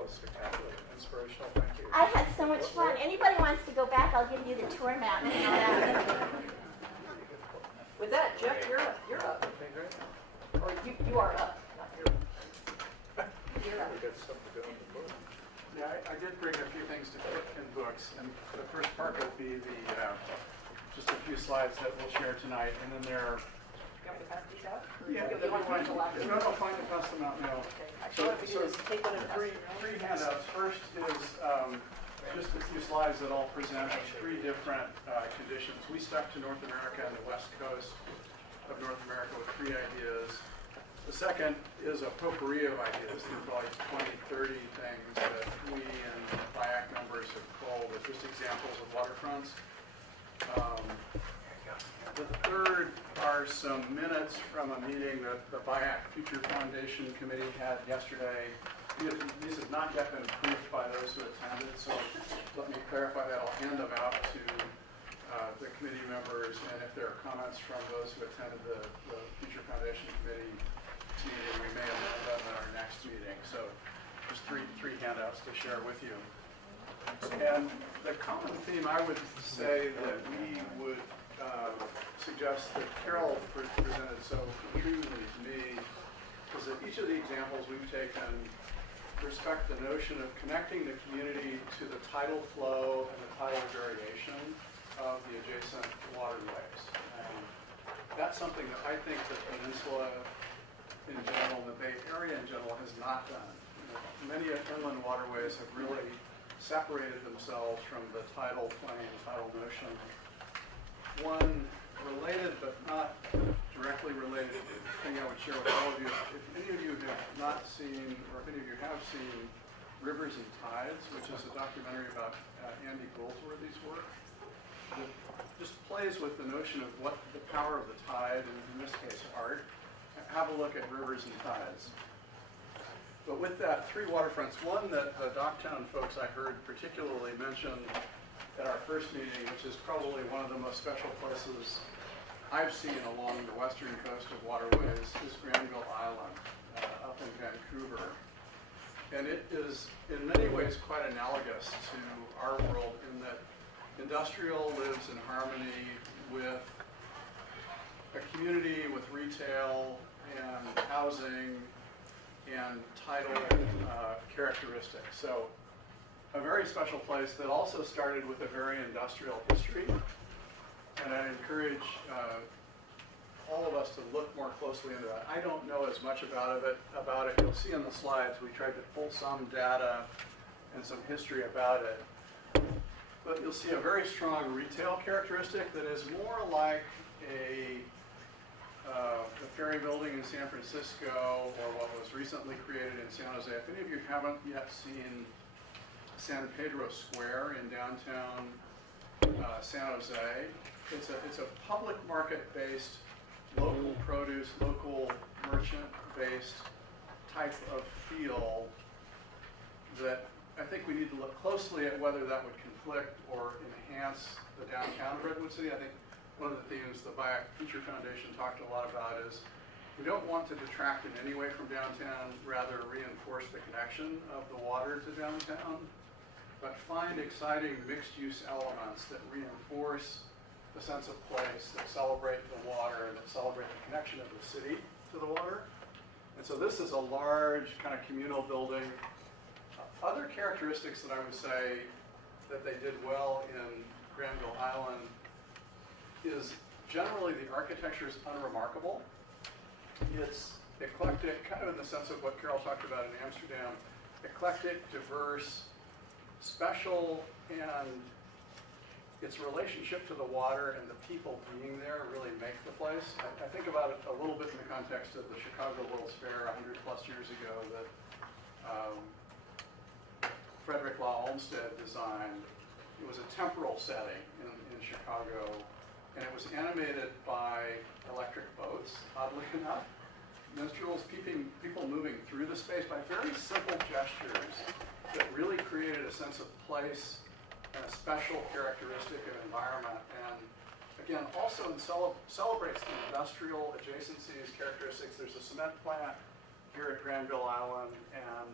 That was spectacular, inspirational. Thank you. I had so much fun. Anybody wants to go back, I'll give you the tour map. With that, Jeff, you're up. You're up. Okay, great. Or you are up, not you're up. You're up. We got stuff to do in the book. Yeah, I did bring a few things to put in books, and the first part will be the just a few slides that we'll share tonight, and then there are You want me to pass these out? Or yeah, you want to last? no, fine to pass them out now. Okay. Actually, what we do is take one and pass three, it around. three handouts. First is just a few slides that all present three different conditions. We stuck to North America and the west coast of North America with three ideas. The second is a potpourri of ideas. There's probably 20, 30 things that we and BIAC members have called as just examples of waterfronts. The third are some minutes from a meeting that the BIAC Future Foundation Committee had yesterday. These have not yet been approved by those who attended, so let me clarify that. I'll hand them out to the committee members, and if there are comments from those who attended the Future Foundation Committee meeting, we may amend them at our next meeting. So just three handouts to share with you. And the common theme I would say that we would suggest that Carol presented so intriguingly to me is that each of the examples we've taken respect the notion of connecting the community to the tidal flow and the tidal variation of the adjacent waterways. And that's something that I think the peninsula in general, the Bay Area in general, has not done. Many inland waterways have really separated themselves from the tidal plane, tidal notion. One related but not directly related thing I would share with all of you, if any of you have not seen, or if any of you have seen Rivers and Tides, which is a documentary about Andy Goldsworthy's work, that just plays with the notion of what the power of the tide, and in this case art. Have a look at Rivers and Tides. But with that, three waterfronts. One that the Docktown folks I heard particularly mention at our first meeting, which is probably one of the most special places I've seen along the western coast of waterways, is Granville Island up in Vancouver. And it is in many ways quite analogous to our world in that industrial lives in harmony with a community, with retail and housing and tidal characteristics. So a very special place that also started with a very industrial history. And I encourage all of us to look more closely into that. I don't know as much about it. You'll see in the slides we tried to pull some data and some history about it. But you'll see a very strong retail characteristic that is more like the ferry building in San Francisco, or what was recently created in San Jose. If any of you haven't yet seen San Pedro Square in downtown San Jose, it's a public market-based, local produce, local merchant-based type of feel that I think we need to look closely at whether that would conflict or enhance the downtown of Redwood City. I think one of the themes the BIAC Future Foundation talked a lot about is we don't want to detract in any way from downtown, rather reinforce the connection of the water to downtown, but find exciting mixed-use elements that reinforce the sense of place, that celebrate the water, that celebrate the connection of the city to the water. And so this is a large kind of communal building. Other characteristics that I would say that they did well in Granville Island is generally the architecture is unremarkable. It's eclectic, kind of in the sense of what Carol talked about in Amsterdam, eclectic, diverse, special, and its relationship to the water and the people being there really make the place. I think about it a little bit in the context of the Chicago World's Fair 100 plus years ago that Frederick Law Olmsted designed. It was a temporal setting in Chicago, and it was animated by electric boats, oddly enough. Minstrels, people moving through the space by very simple gestures that really created a sense of place and a special characteristic of environment. And again, also celebrates the industrial adjacencies, characteristics. There's a cement plant here at Granville Island, and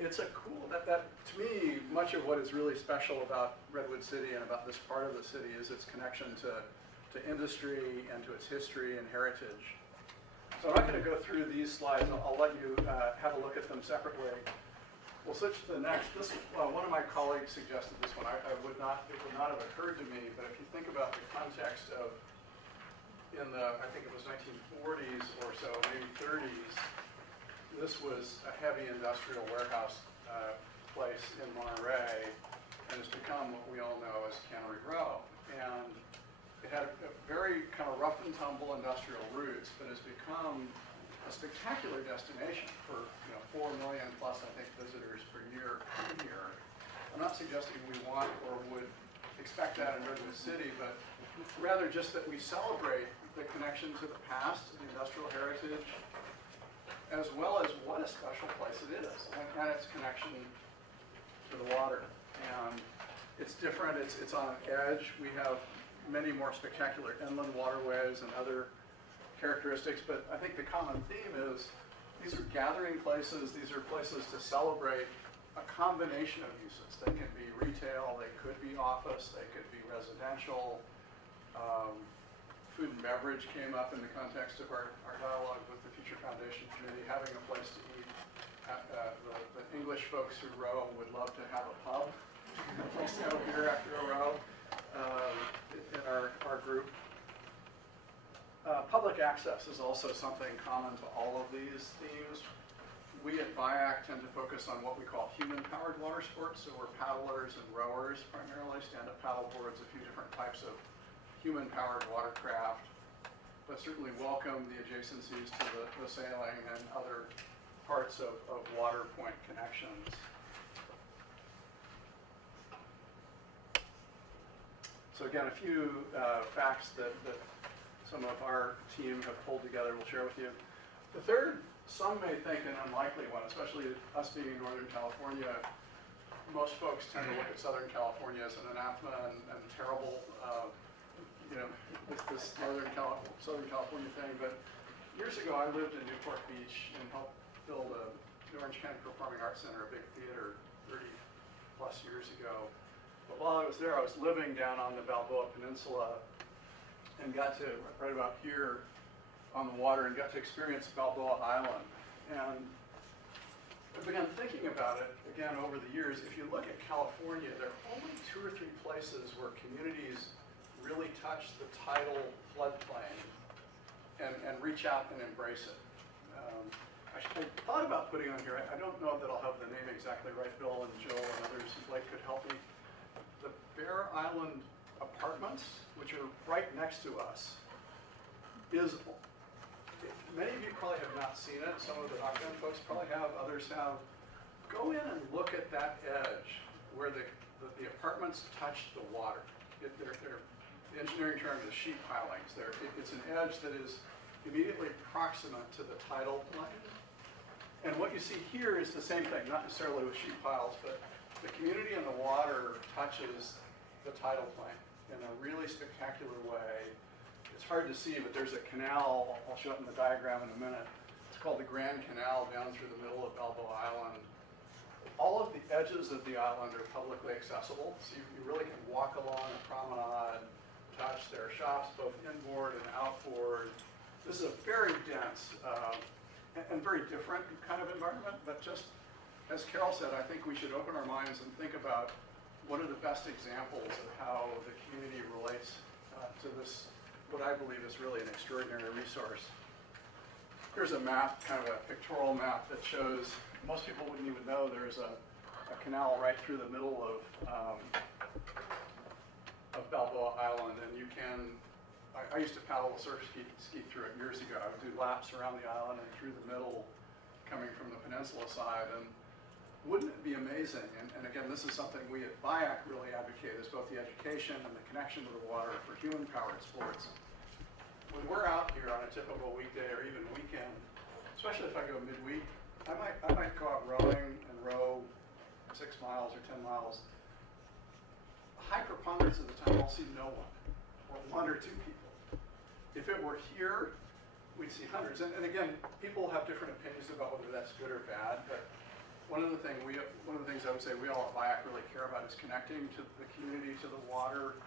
it's a cool, to me, much of what is really special about Redwood City and about this part of the city is its connection to industry and to its history and heritage. So I'm not going to go through these slides. I'll let you have a look at them separately. We'll switch to the next. This, one of my colleagues suggested this one. It would not have occurred to me, but if you think about the context of, in the, I think it was 1940s or so, maybe 30s, this was a heavy industrial warehouse place in Monterey, and it's become what we all know as Cannery Row. And it had a very kind of rough and tumble industrial roots, but has become a spectacular destination for 4 million plus, I think, visitors per year here. I'm not suggesting we want or would expect that in Redwood City, but rather just that we celebrate the connection to the past, the industrial heritage, as well as what a special place it is, and its connection to the water. And it's different, it's on an edge. We have many more spectacular inland waterways and other characteristics, but I think the common theme is these are gathering places, these are places to celebrate a combination of uses. They can be retail, they could be office, they could be residential. Food and beverage came up in the context of our dialogue with the Future Foundation Committee, having a place to eat. The English folks who row would love to have a pub, a place to have a beer after a row in our group. Public access is also something common to all of these themes. We at BIAC tend to focus on what we call human-powered water sports, so we're paddlers and rowers primarily, stand-up paddle boards, a few different types of human-powered watercraft, but certainly welcome the adjacencies to the sailing and other parts of water point connections. So again, a few facts that some of our team have pulled together we'll share with you. The third, some may think an unlikely one, especially us being in Northern California. Most folks tend to look at Southern California as an anathema and terrible, this Southern California thing. But years ago, I lived in Newport Beach and helped build the Orange County Performing Arts Center, a big theater, 30 plus years ago. But while I was there, I was living down on the Balboa Peninsula and got to, right about here on the water, and got to experience Balboa Island. And I began thinking about it again over the years. If you look at California, there are only 2 or 3 places where communities really touch the tidal floodplain and reach out and embrace it. I thought about putting on here, I don't know that I'll have the name exactly right. Bill and Jill and others like could help me. The Bear Island Apartments, which are right next to us, is, many of you probably have not seen it. Some of the Occidental folks probably have, others have. Go in and look at that edge where the apartments touch the water. The engineering term is sheet pilings. It's an edge that is immediately proximate to the tidal plane. And what you see here is the same thing, not necessarily with sheet piles, but the community in the water touches the tidal plane in a really spectacular way. It's hard to see, but there's a canal, I'll show it in the diagram in a minute. It's called the Grand Canal down through the middle of Balboa Island. All of the edges of the island are publicly accessible, so you really can walk along a promenade, touch. There are shops both inboard and outboard. This is a very dense and very different kind of environment, but just as Carol said, I think we should open our minds and think about what are the best examples of how the community relates to this, what I believe is really an extraordinary resource. Here's a map, kind of a pictorial map that shows, most people wouldn't even know there's a canal right through the middle of Balboa Island, and you can, I used to paddle a surf ski through it years ago. I would do laps around the island and through the middle, coming from the peninsula side, and wouldn't it be amazing? And again, this is something we at BIAC really advocate, is both the education and the connection to the water for human-powered sports. When we're out here on a typical weekday or even weekend, especially if I go midweek, I might go out rowing and row 6 miles or 10 miles. A high preponderance of the time, I'll see no one, or 1 or 2 people. If it were here, we'd see hundreds. And again, people have different opinions about whether that's good or bad, but one of the things I would say we all at BIAC really care about is connecting to the community, to the water.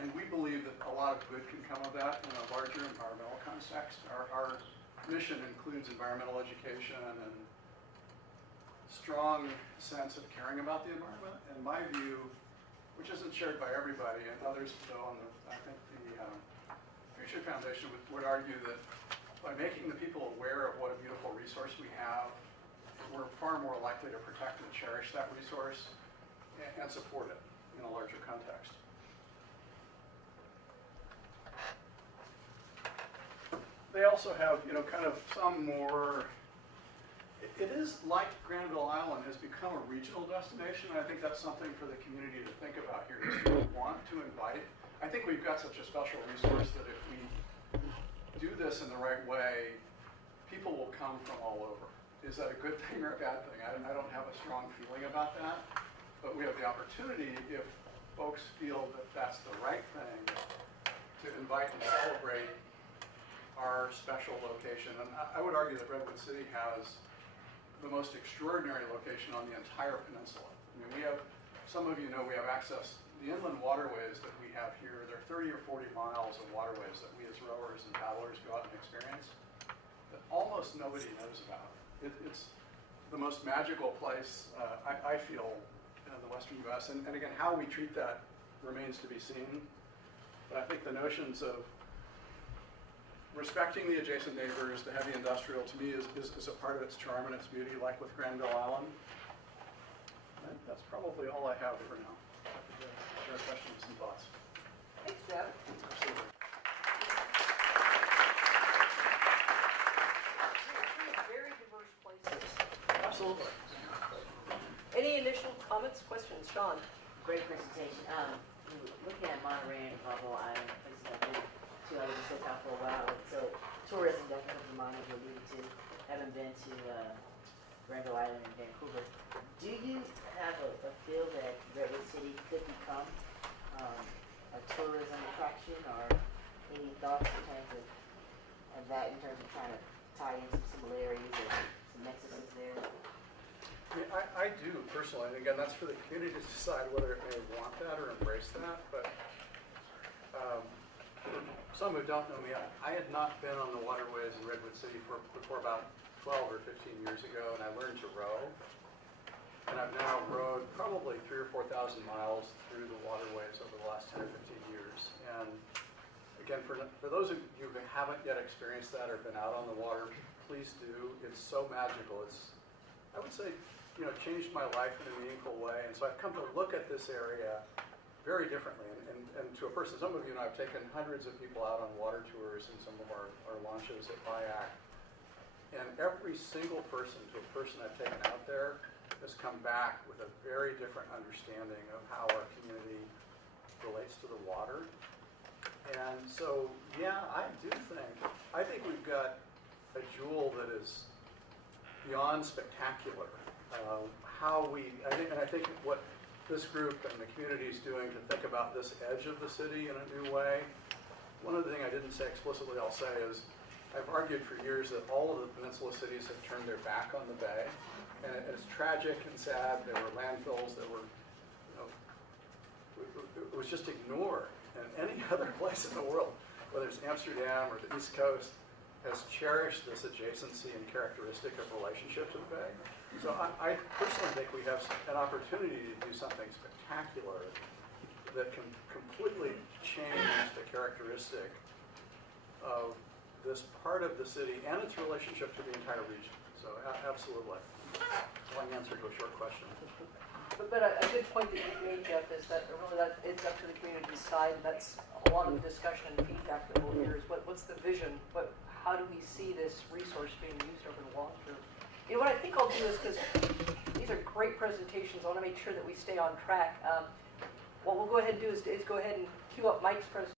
And we believe that a lot of good can come of that in a larger environmental context. Our mission includes environmental education and strong sense of caring about the environment. And my view, which isn't shared by everybody, and others though, I think the Future Foundation would argue that by making the people aware of what a beautiful resource we have, we're far more likely to protect and cherish that resource and support it in a larger context. They also have, kind of some more, it is like Granville Island has become a regional destination. And I think that's something for the community to think about here. Is we want to invite, I think we've got such a special resource that if we do this in the right way, people will come from all over. Is that a good thing or a bad thing? I don't have a strong feeling about that. But we have the opportunity, if folks feel that that's the right thing, to invite and celebrate our special location. And I would argue that Redwood City has the most extraordinary location on the entire peninsula. I mean, we have, some of you know, we have access, the inland waterways that we have here, there are 30 or 40 miles of waterways that we as rowers and paddlers go out and experience that almost nobody knows about. It's the most magical place, I feel, in the Western U.S. And again, how we treat that remains to be seen. But I think the notions of respecting the adjacent neighbors, the heavy industrial, to me is a part of its charm and its beauty, like with Granville Island. I think that's probably all I have for now. Happy to share questions and thoughts. Thanks, Jeff. Absolutely. Very diverse places. Absolutely. Any initial comments, questions? Sean? Great presentation. Looking at Monterey and Bravo Island, places I've been to, I was in SoCal for a while, so tourism definitely comes to mind, as you alluded to. Haven't been to Granville Island and Vancouver. Do you have a feel that Redwood City could become a tourism attraction, or any thoughts in terms of that, in terms of trying to tie in some similarities or some nexuses there? I do personally, and again, that's for the community to decide whether it may want that or embrace that. But for some who don't know me, I had not been on the waterways in Redwood City before about 12 or 15 years ago, and I learned to row. And I've now rowed probably 3,000 or 4,000 miles through the waterways over the last 10 or 15 years. And again, for those of you who haven't yet experienced that or been out on the water, please do. It's so magical. It's, I would say, changed my life in a meaningful way. And so I've come to look at this area very differently. And to a person, some of you know, I've taken hundreds of people out on water tours in some of our launches at BIAC. And every single person I've taken out there has come back with a very different understanding of how our community relates to the water. And so, yeah, I think we've got a jewel that is beyond spectacular. I think what this group and the community is doing to think about this edge of the city in a new way. One of the things I didn't say explicitly, I'll say, is I've argued for years that all of the peninsula cities have turned their back on the bay. And it's tragic and sad. There were landfills that were, it was just ignored. And any other place in the world, whether it's Amsterdam or the East Coast, has cherished this adjacency and characteristic of relationship to the bay. So I personally think we have an opportunity to do something spectacular that can completely change the characteristic of this part of the city and its relationship to the entire region. So absolutely. Long answer to a short question. But a good point that you made, Jeff, is that really that it's up to the community to decide. That's a lot of the discussion and feedback that we'll hear is what's the vision? How do we see this resource being used over the long term? What I think I'll do is, because these are great presentations, I want to make sure that we stay on track. What we'll go ahead and do is go ahead and cue up Mike's presentation.